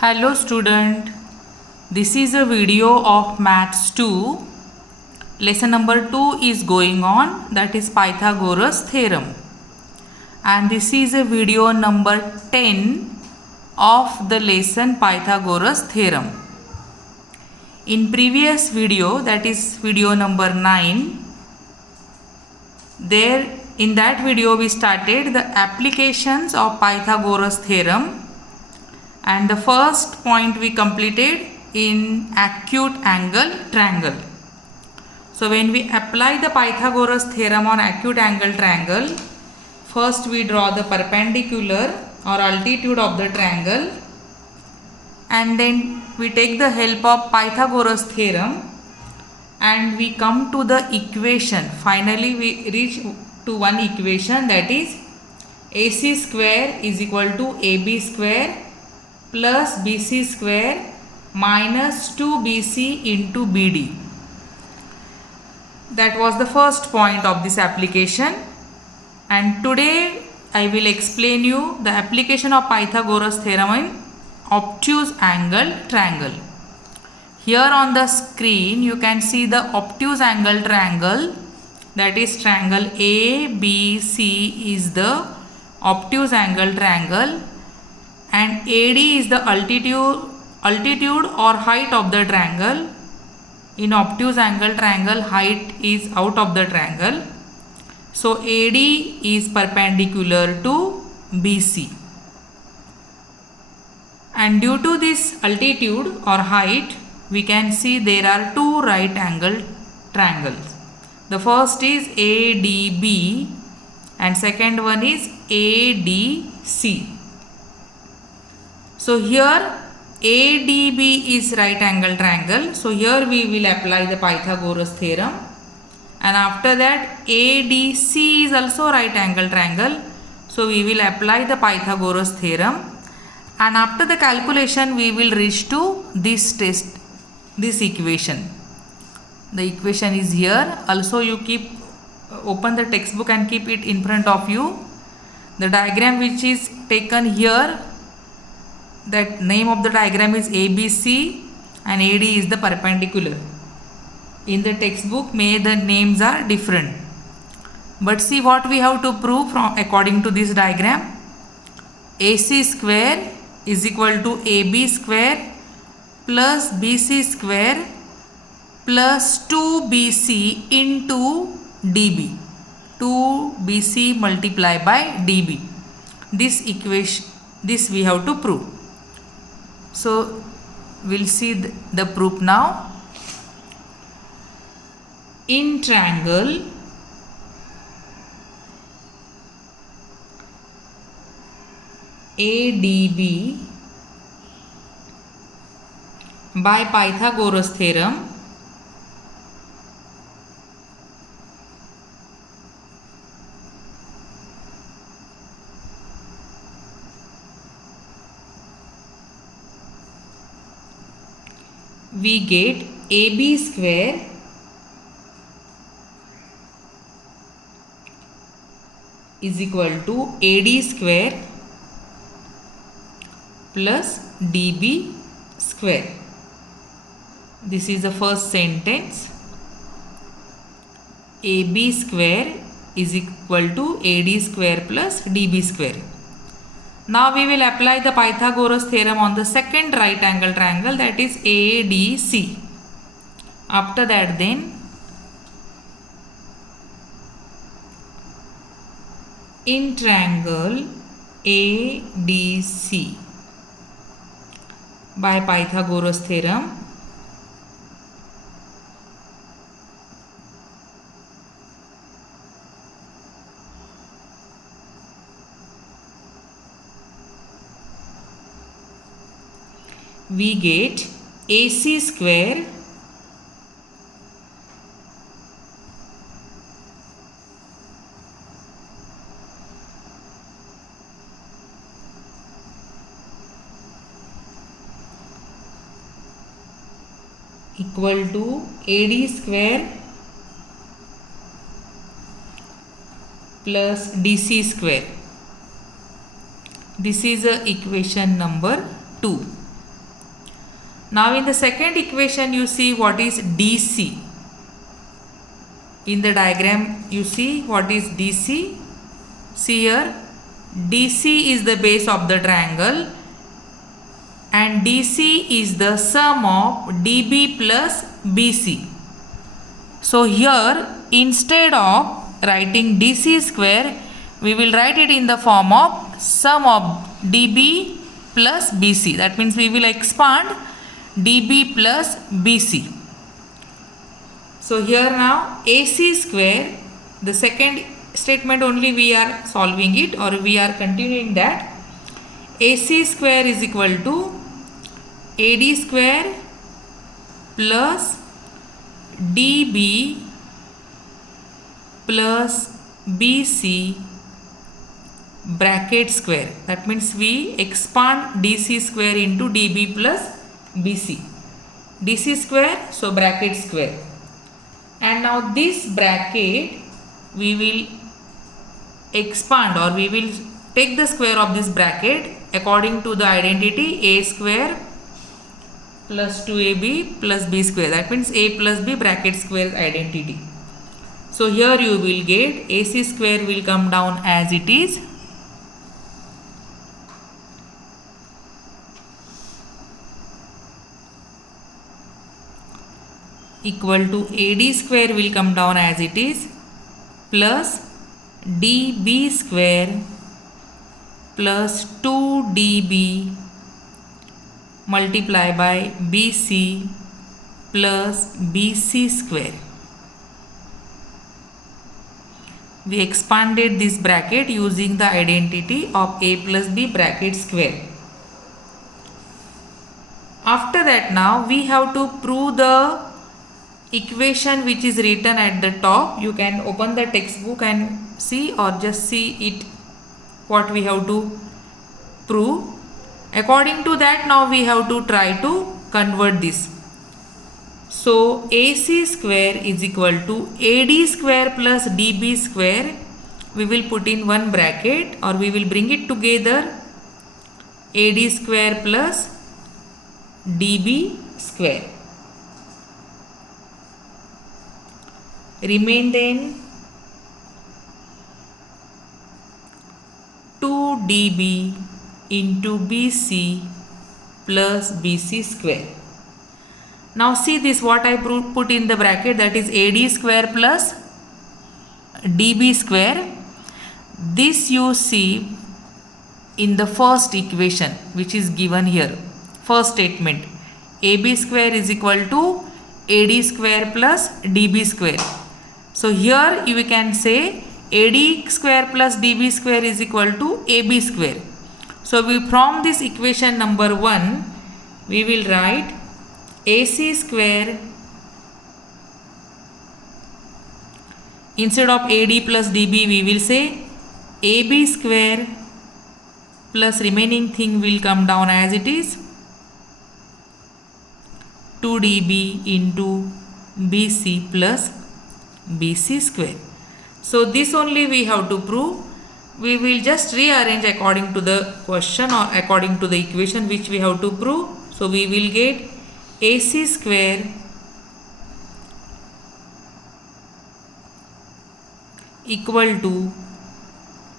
Hello student, this is a video of Maths 2. Lesson number 2 is going on, that is Pythagoras theorem. And this is a video number 10 of the lesson Pythagoras theorem. In previous video, that is video number 9, in that video we started the applications of Pythagoras theorem. And the first point we completed in acute angle triangle. So when we apply the Pythagoras theorem on acute angle triangle, first we draw the perpendicular or altitude of the triangle, and then we take the help of Pythagoras theorem and we come to the equation. Finally we reach to one equation, that is AC square is equal to AB square plus BC square minus 2BC into BD. That was the first point of this application, and today I will explain you the application of Pythagoras theorem in obtuse angle triangle. Here on the screen you can see the obtuse angle triangle, that is triangle ABC is the obtuse angle triangle, and AD is the altitude or height of the triangle. In obtuse angle triangle, height is out of the triangle. So AD is perpendicular to BC. And due to this altitude or height, we can see there are two right angle triangles. The first is ADB and second one is ADC. So here ADB is right angle triangle. So here we will apply the Pythagoras theorem, and after that ADC is also right angle triangle. So we will apply the Pythagoras theorem, and after the calculation we will reach to this equation. The equation is here. Also you open the textbook and keep it in front of you. The diagram which is taken here, that name of the diagram is ABC and AD is the perpendicular. In the textbook the names are different, but see what we have to prove from according to this diagram. AC square is equal to AB square plus BC square plus 2BC into DB. 2BC multiplied by DB. This equation, this we have to prove. So we'll see the proof now. In triangle ADB, by Pythagoras theorem, we get AB square is equal to AD square plus DB square. This is the first sentence. AB square is equal to AD square plus DB square. Now we will apply the Pythagoras theorem on the second right angle triangle, that is ADC. After that then in triangle ADC, by Pythagoras theorem, we get AC square equal to AD square plus DC square. This is equation number 2. Now in the second equation you see what is DC. In the diagram you see what is DC. See here, DC is the base of the triangle and DC is the sum of DB plus BC. So here instead of writing DC square, we will write it in the form of sum of DB plus BC. That means we will expand DB plus BC. So here now AC square, the second statement only we are solving it, or we are continuing that. AC square is equal to AD square plus DB plus BC bracket square. That means we expand DC square into DB plus BC. DC square, so bracket square. And now this bracket we will expand, or we will take the square of this bracket according to the identity A square plus 2AB plus B square. That means A plus B bracket square identity. So here you will get AC square will come down as it is. Equal to AD square will come down as it is plus DB square plus 2DB multiply by BC plus BC square. We expanded this bracket using the identity of A plus B bracket square. After that now we have to prove the equation which is written at the top. You can open the textbook and see, or just see it what we have to prove. According to that now we have to try to convert this. So AC square is equal to AD square plus DB square. We will put in one bracket, or we will bring it together. AD square plus DB square. Remain then 2DB into BC plus BC square. Now see this, what I put in the bracket, that is AD square plus DB square. This you see in the first equation which is given here. First statement, AB square is equal to AD square plus DB square. So here you can say AD square plus DB square is equal to AB square. So from this equation number 1 we will write AC square, instead of AD plus DB we will say AB square plus remaining thing will come down as it is 2DB into BC plus BC square. So this only we have to prove. We will just rearrange according to the question or according to the equation which we have to prove. So we will get AC square equal to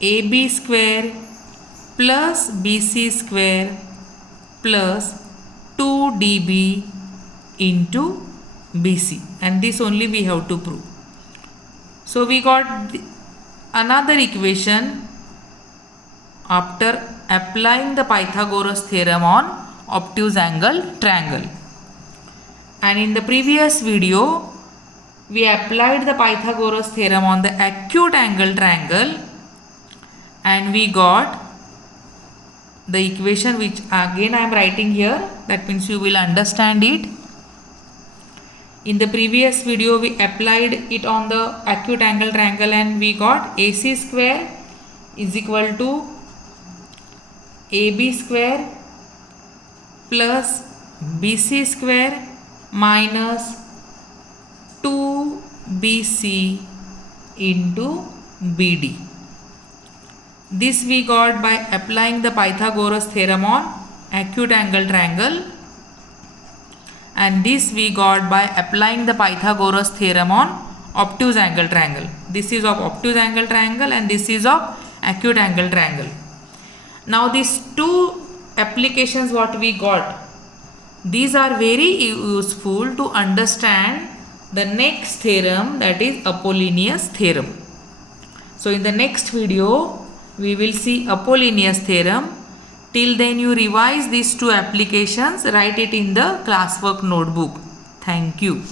AB square plus BC square plus 2DB into BC, and this only we have to prove. So we got another equation after applying the Pythagoras theorem on obtuse angle triangle. And in the previous video we applied the Pythagoras theorem on the acute angle triangle, and we got the equation which again I am writing here. That means you will understand it. In the previous video we applied it on the acute angle triangle, and we got AC square is equal to AB square plus BC square minus 2BC into BD. This we got by applying the Pythagoras theorem on acute angle triangle. and this we got by applying the Pythagoras theorem on obtuse angle triangle. This is of obtuse angle triangle and this is of acute angle triangle. Now these two applications what we got, these are very useful to understand the next theorem, that is Apollonius theorem. So in the next video we will see Apollonius theorem. Till then you revise these two applications, write it in the classwork notebook. Thank you.